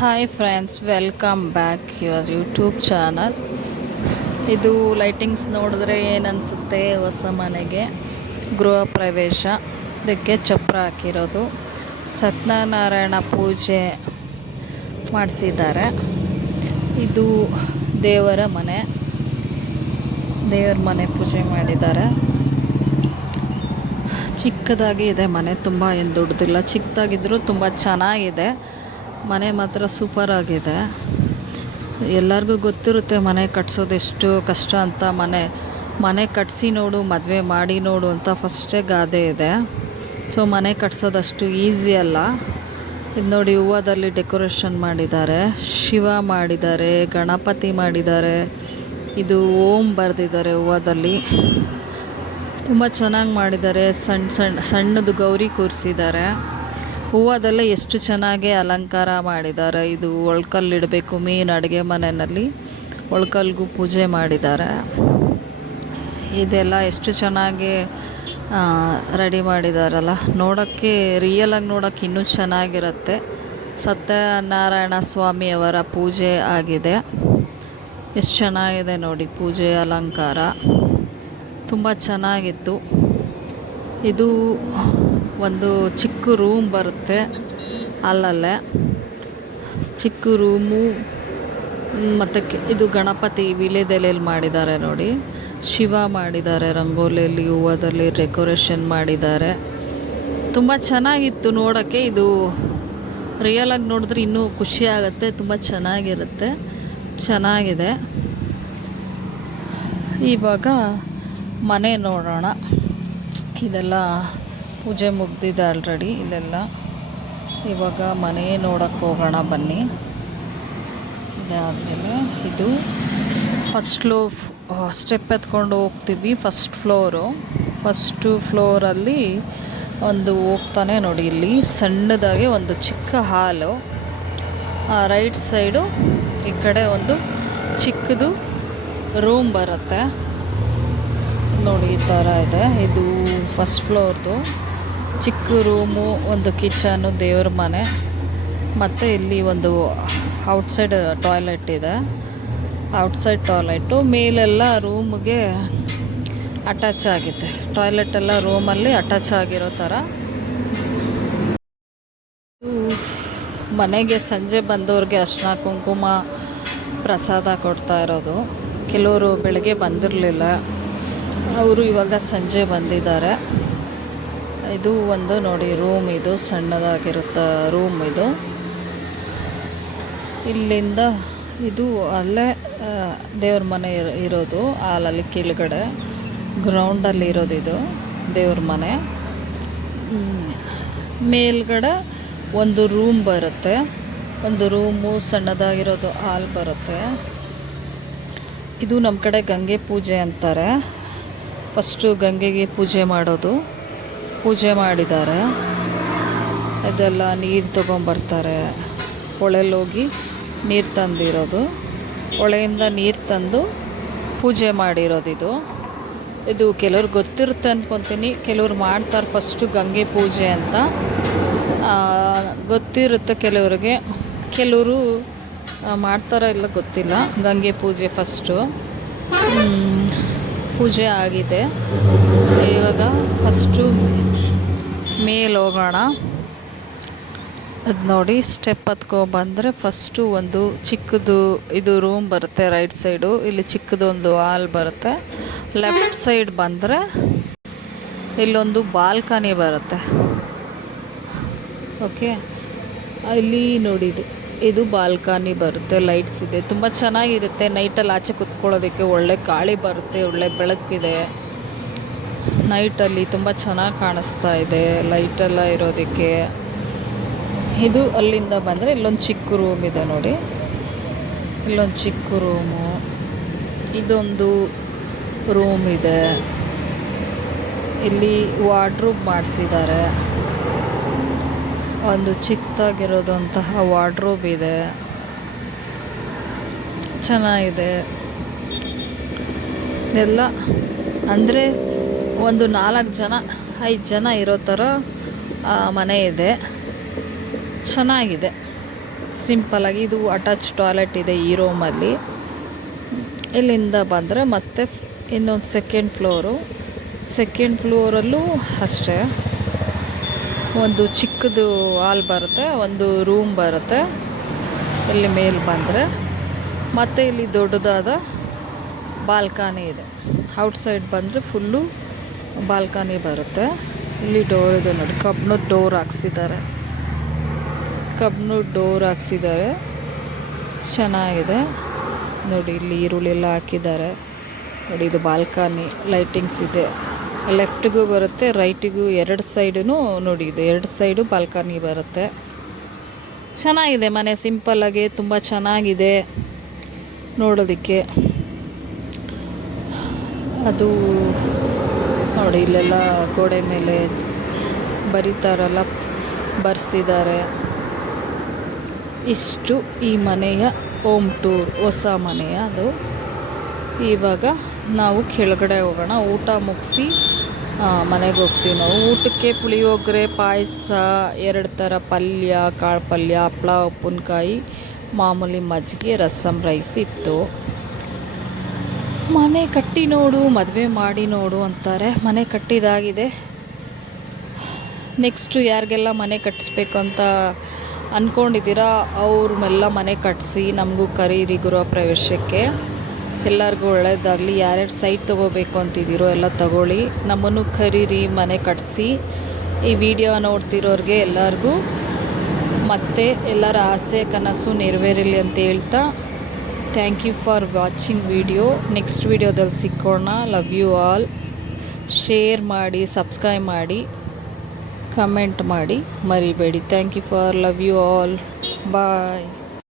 Hi friends, welcome back your YouTube channel. ಇದು lightings ನೋಡಿದ್ರೆ ಏನನ್ಸುತ್ತೆ, ಹೊಸ ಮನೆಗೆ ಗೃಹ ಪ್ರವೇಶ, ಇದಕ್ಕೆ ಚಪ್ರ ಹಾಕಿರೋದು. ಸತ್ಯನಾರಾಯಣ ಪೂಜೆ ಮಾಡಿಸಿದ್ದಾರೆ. ಇದು ದೇವರ ಮನೆ ಪೂಜೆ ಮಾಡಿದ್ದಾರೆ. ಚಿಕ್ಕದಾಗಿ ಇದೆ ಮನೆ, ತುಂಬ ಏನು ದೊಡ್ಡದಿಲ್ಲ, ಚಿಕ್ಕದಾಗಿದ್ದರೂ ತುಂಬ ಚೆನ್ನಾಗಿದೆ. ಮನೆ ಮಾತ್ರ ಸೂಪರ್ ಆಗಿದೆ. ಎಲ್ಲರಿಗೂ ಗೊತ್ತಿರುತ್ತೆ ಮನೆ ಕಟ್ಸೋದು ಎಷ್ಟು ಕಷ್ಟ ಅಂತ. ಮನೆ ಕಟ್ಸಿ ನೋಡು, ಮದುವೆ ಮಾಡಿ ನೋಡು ಅಂತ ಫಸ್ಟೇ ಗಾದೆ ಇದೆ. ಸೊ ಮನೆ ಕಟ್ಸೋದಷ್ಟು ಈಸಿ ಅಲ್ಲ. ಇದು ನೋಡಿ, ಹೂವದಲ್ಲಿ ಡೆಕೋರೇಷನ್ ಮಾಡಿದ್ದಾರೆ, ಶಿವ ಮಾಡಿದ್ದಾರೆ, ಗಣಪತಿ ಮಾಡಿದ್ದಾರೆ, ಇದು ಓಂ ಬರೆದಿದ್ದಾರೆ ಹೂವದಲ್ಲಿ. ತುಂಬ ಚೆನ್ನಾಗಿ ಮಾಡಿದ್ದಾರೆ. ಸಣ್ಣದು ಗೌರಿ ಕೂರಿಸಿದ್ದಾರೆ. ಹೂವದಲ್ಲೇ ಎಷ್ಟು ಚೆನ್ನಾಗಿ ಅಲಂಕಾರ ಮಾಡಿದ್ದಾರೆ. ಇದು ಒಳ್ಕಲ್ಲಿಡಬೇಕು, ಮೀನು ಅಡುಗೆ ಮನೆಯಲ್ಲಿ ಒಳ್ಕಲ್ಗೂ ಪೂಜೆ ಮಾಡಿದ್ದಾರೆ. ಇದೆಲ್ಲ ಎಷ್ಟು ಚೆನ್ನಾಗಿ ರೆಡಿ ಮಾಡಿದಾರಲ್ಲ, ನೋಡೋಕ್ಕೆ ರಿಯಲಾಗಿ ನೋಡೋಕ್ಕೆ ಇನ್ನೂ ಚೆನ್ನಾಗಿರುತ್ತೆ. ಸತ್ಯನಾರಾಯಣ ಸ್ವಾಮಿಯವರ ಪೂಜೆ ಆಗಿದೆ. ಎಷ್ಟು ಚೆನ್ನಾಗಿದೆ ನೋಡಿ ಪೂಜೆ ಅಲಂಕಾರ, ತುಂಬ ಚೆನ್ನಾಗಿತ್ತು. ಇದು ಒಂದು ಚಿಕ್ಕ ರೂಮ್ ಬರುತ್ತೆ, ಅಲ್ಲಲ್ಲೇ ಚಿಕ್ಕ ರೂಮು. ಮತ್ತು ಇದು ಗಣಪತಿ ವೀಳ್ಯದೆಲೆಯಲ್ಲಿ ಮಾಡಿದ್ದಾರೆ ನೋಡಿ, ಶಿವ ಮಾಡಿದ್ದಾರೆ, ರಂಗೋಲಿಯಲ್ಲಿ ಹೂವದಲ್ಲಿ ಡೆಕೋರೇಷನ್ ಮಾಡಿದ್ದಾರೆ. ತುಂಬ ಚೆನ್ನಾಗಿತ್ತು ನೋಡೋಕ್ಕೆ. ಇದು ರಿಯಲಾಗಿ ನೋಡಿದ್ರೆ ಇನ್ನೂ ಖುಷಿ ಆಗುತ್ತೆ, ತುಂಬ ಚೆನ್ನಾಗಿದೆ. ಇವಾಗ ಮನೆ ನೋಡೋಣ. ಇದೆಲ್ಲ ಪೂಜೆ ಮುಗ್ದಿದೆ ಆಲ್ರೆಡಿ ಇಲ್ಲೆಲ್ಲ. ಇವಾಗ ಮನೆ ನೋಡೋಕ್ಕೆ ಹೋಗೋಣ ಬನ್ನಿ. ಇದಾದಮೇಲೆ ಇದು ಫಸ್ಟ್ ಸ್ಟೆಪ್ ಎತ್ಕೊಂಡು ಹೋಗ್ತೀವಿ. ಫಸ್ಟು ಫ್ಲೋರಲ್ಲಿ ಒಂದು ಹೋಗ್ತಾನೆ ನೋಡಿ, ಇಲ್ಲಿ ಸಣ್ಣದಾಗಿ ಒಂದು ಚಿಕ್ಕ ಹಾಲು, ರೈಟ್ ಸೈಡು ಈ ಕಡೆ ಒಂದು ಚಿಕ್ಕದು ರೂಮ್ ಬರುತ್ತೆ ನೋಡಿ, ಈ ಥರ ಇದೆ. ಇದು ಫಸ್ಟ್ ಫ್ಲೋರ್ದು ಚಿಕ್ಕ ರೂಮು, ಒಂದು ಕಿಚನು, ದೇವ್ರ ಮನೆ, ಮತ್ತು ಇಲ್ಲಿ ಒಂದು ಔಟ್ಸೈಡ್ ಟಾಯ್ಲೆಟ್ ಇದೆ. ಔಟ್ಸೈಡ್ ಟಾಯ್ಲೆಟು ಮೇಲೆಲ್ಲ ರೂಮ್ಗೆ ಅಟ್ಯಾಚ್ ಆಗಿದೆ. ಟಾಯ್ಲೆಟೆಲ್ಲ ರೂಮಲ್ಲಿ ಅಟ್ಯಾಚ್ ಆಗಿರೋ ಥರ. ಮನೆಗೆ ಸಂಜೆ ಬಂದವ್ರಿಗೆ ಅರ್ಶಿನ ಕುಂಕುಮ ಪ್ರಸಾದ ಕೊಡ್ತಾ ಇರೋದು. ಕೆಲವರು ಬೆಳಗ್ಗೆ ಬಂದಿರಲಿಲ್ಲ, ಅವರು ಇವಾಗ ಸಂಜೆ ಬಂದಿದ್ದಾರೆ. ಇದು ಒಂದು ನೋಡಿ ರೂಮ್, ಇದು ಸಣ್ಣದಾಗಿರುತ್ತೆ ರೂಮ್. ಇದು ಇಲ್ಲಿಂದ ಇದು ಅಲ್ಲೇ ದೇವ್ರ ಮನೆ ಇರೋದು, ಹಾಲಲ್ಲಿ ಕೆಳಗಡೆ ಗ್ರೌಂಡಲ್ಲಿ ಇರೋದು ಇದು ದೇವ್ರ ಮನೆ. ಮೇಲ್ಗಡೆ ಒಂದು ರೂಮ್ ಬರುತ್ತೆ, ಒಂದು ರೂಮು ಸಣ್ಣದಾಗಿರೋದು ಹಾಲ್ ಬರುತ್ತೆ. ಇದು ನಮ್ಮ ಕಡೆ ಗಂಗೆ ಪೂಜೆ ಅಂತಾರೆ. ಫಸ್ಟು ಗಂಗೆಗೆ ಪೂಜೆ ಮಾಡೋದು, ಪೂಜೆ ಮಾಡಿದ್ದಾರೆ. ಇದೆಲ್ಲ ನೀರು ತೊಗೊಂಬರ್ತಾರೆ, ಹೊಳೆಲ್ಲೋಗಿ ನೀರು ತಂದಿರೋದು, ಹೊಳೆಯಿಂದ ನೀರು ತಂದು ಪೂಜೆ ಮಾಡಿರೋದು. ಇದು ಕೆಲವ್ರು ಗೊತ್ತಿರುತ್ತೆ ಅಂದ್ಕೊತೀನಿ, ಕೆಲವ್ರು ಮಾಡ್ತಾರೆ ಫಸ್ಟು ಗಂಗೆ ಪೂಜೆ ಅಂತ ಗೊತ್ತಿರುತ್ತೆ ಕೆಲವ್ರಿಗೆ. ಕೆಲವರು ಮಾಡ್ತಾರೋ ಇಲ್ಲ ಗೊತ್ತಿಲ್ಲ. ಗಂಗೆ ಪೂಜೆ ಫಸ್ಟು ಪೂಜೆ ಆಗಿದೆ. ಇವಾಗ ಫಸ್ಟು ಮೇಲೆ ಹೋಗೋಣ. ಅದು ನೋಡಿ, ಸ್ಟೆಪ್ ಹತ್ಕೊಬಂದರೆ ಫಸ್ಟು ಒಂದು ಚಿಕ್ಕದು ಇದು ರೂಮ್ ಬರುತ್ತೆ ರೈಟ್ ಸೈಡು. ಇಲ್ಲಿ ಚಿಕ್ಕದೊಂದು ಹಾಲ್ ಬರುತ್ತೆ. ಲೆಫ್ಟ್ ಸೈಡ್ ಬಂದರೆ ಇಲ್ಲೊಂದು ಬಾಲ್ಕನಿ ಬರುತ್ತೆ. ಓಕೆ, ಇಲ್ಲಿ ನೋಡಿ, ಇದು ಬಾಲ್ಕನಿ ಬರುತ್ತೆ, ಲೈಟ್ಸ್ ಇದೆ, ತುಂಬ ಚೆನ್ನಾಗಿರುತ್ತೆ. ನೈಟಲ್ಲಿ ಆಚೆ ಕುತ್ಕೊಳ್ಳೋದಕ್ಕೆ ಒಳ್ಳೆ ಗಾಳಿ ಬರುತ್ತೆ, ಒಳ್ಳೆ ಬೆಳಕಿದೆ. ನೈಟಲ್ಲಿ ತುಂಬ ಚೆನ್ನಾಗಿ ಕಾಣಿಸ್ತಾ ಇದೆ ಲೈಟೆಲ್ಲ ಇರೋದಕ್ಕೆ. ಇದು ಅಲ್ಲಿಂದ ಬಂದರೆ ಇಲ್ಲೊಂದು ಚಿಕ್ಕ ರೂಮ್ ಇದೆ ನೋಡಿ, ಇಲ್ಲೊಂದು ಚಿಕ್ಕ ರೂಮು, ಇದೊಂದು ರೂಮ್ ಇದೆ. ಇಲ್ಲಿ ವಾರ್ಡ್ರೋಬ್ ಮಾಡಿಸಿದ್ದಾರೆ, ಒಂದು ಚಿಕ್ಕದಾಗಿರೋದಂತಹ ವಾರ್ಡ್ರೋಬ್ ಇದೆ, ಚೆನ್ನಾಗಿದೆ. ಎಲ್ಲ ಅಂದರೆ ಒಂದು 4-5 ಜನ ಇರೋ ಥರ ಮನೆ ಇದೆ, ಚೆನ್ನಾಗಿದೆ. ಸಿಂಪಲಾಗಿ ಇದು ಅಟ್ಯಾಚ್ ಟಾಯ್ಲೆಟ್ ಇದೆ ಈ ರೂಮಲ್ಲಿ. ಇಲ್ಲಿಂದ ಬಂದರೆ ಮತ್ತೆ ಇನ್ನೊಂದು ಸೆಕೆಂಡ್ ಫ್ಲೋರಲ್ಲೂ ಅಷ್ಟೇ ಒಂದು ಚಿಕ್ಕದು ಹಾಲ್ ಬರುತ್ತೆ, ಒಂದು ರೂಮ್ ಬರುತ್ತೆ. ಇಲ್ಲಿ ಮೇಲೆ ಬಂದರೆ ಮತ್ತು ಇಲ್ಲಿ ದೊಡ್ಡದಾದ ಬಾಲ್ಕನಿ ಇದೆ. ಔಟ್ಸೈಡ್ ಬಂದರೆ ಫುಲ್ಲು ಬಾಲ್ಕನಿ ಬರುತ್ತೆ. ಇಲ್ಲಿ ಡೋರ್ ಇದೆ ನೋಡಿ, ಕಬ್ಬಿಣದ ಡೋರ್ ಹಾಕ್ಸಿದ್ದಾರೆ. ಚೆನ್ನಾಗಿದೆ ನೋಡಿ. ಇಲ್ಲಿ ಈರುಳ್ಳಿ ಎಲ್ಲ ಹಾಕಿದ್ದಾರೆ ನೋಡಿ. ಇದು ಬಾಲ್ಕನಿ, ಲೈಟಿಂಗ್ಸ್ ಇದೆ. ಲೆಫ್ಟಿಗೂ ಬರುತ್ತೆ, ರೈಟಿಗೂ, ಎರಡು ಸೈಡೂ ನೋಡಿ. ಇದು ಎರಡು ಸೈಡು ಬಾಲ್ಕನಿ ಬರುತ್ತೆ. ಚೆನ್ನಾಗಿದೆ ಮನೆ, ಸಿಂಪಲ್ಲಾಗಿ ತುಂಬ ಚೆನ್ನಾಗಿದೆ ನೋಡೋದಕ್ಕೆ. ಅದು ನೋಡಿ, ಇಲ್ಲೆಲ್ಲ ಗೋಡೆ ಮೇಲೆ ಬರೀತಾರಲ್ಲ, ಬರ್ಸಿದ್ದಾರೆ. ಇಷ್ಟು ಈ ಮನೆಯ ಹೋಮ್ ಟೂರ್, ಹೊಸ ಮನೆಯ ಅದು. ಇವಾಗ ನಾವು ಕೆಳಗಡೆ ಹೋಗೋಣ. ಊಟ ಮುಗಿಸಿ ಮನೆಗೆ ಹೋಗ್ತೀವಿ ನಾವು. ಊಟಕ್ಕೆ ಪುಳಿಯೋಗರೆ, ಪಾಯಸ, 2 ಥರ ಪಲ್ಯ, ಕಾಳು ಪಲ್ಯ, ಹಪ್ಳ, ಉಪ್ಪಿನಕಾಯಿ, ಮಾಮೂಲಿ ಮಜ್ಜಿಗೆ, ರಸಮ್ ರೈಸ್ ಇತ್ತು. ಮನೆ ಕಟ್ಟಿ ನೋಡು, ಮದುವೆ ಮಾಡಿ ನೋಡು ಅಂತಾರೆ. ಮನೆ ಕಟ್ಟಿದಾಗಿದೆ. ನೆಕ್ಸ್ಟು ಯಾರಿಗೆಲ್ಲ ಮನೆ ಕಟ್ಟಿಸ್ಬೇಕು ಅಂತ ಅಂದ್ಕೊಂಡಿದ್ದೀರಾ ಅವ್ರನ್ನೆಲ್ಲ ಮನೆ ಕಟ್ಟಿಸಿ ನಮಗೂ ಕರೀರಿ ಗೃಹ ಪ್ರವೇಶಕ್ಕೆ. ಎಲ್ಲರಿಗೂ ಒಳ್ಳೆಯದಾಗಲಿ. ಯಾರ್ಯಾರು ಸೈಟ್ ತೊಗೋಬೇಕು ಅಂತಿದ್ದೀರೋ ಎಲ್ಲ ತಗೊಳ್ಳಿ, ನಮ್ಮನ್ನು ಕರೀರಿ, ಮನೆ ಕಟ್ಟಿಸಿ. ಈ ವಿಡಿಯೋ ನೋಡ್ತಿರೋರಿಗೆ ಎಲ್ಲರಿಗೂ ಮತ್ತೆ ಎಲ್ಲರ ಆಸೆ ಕನಸು ನೆರವೇರಲಿ ಅಂತ ಹೇಳ್ತಾ, thank you for watching video. Next ವಿಡಿಯೋದಲ್ಲಿ ಸಿಕ್ಕೋಣ. Love you all. ಶೇರ್ ಮಾಡಿ, ಸಬ್ಸ್ಕ್ರೈಬ್ ಮಾಡಿ, ಕಮೆಂಟ್ ಮಾಡಿ ಮರಿಬೇಡಿ. Thank you for love you all. Bye.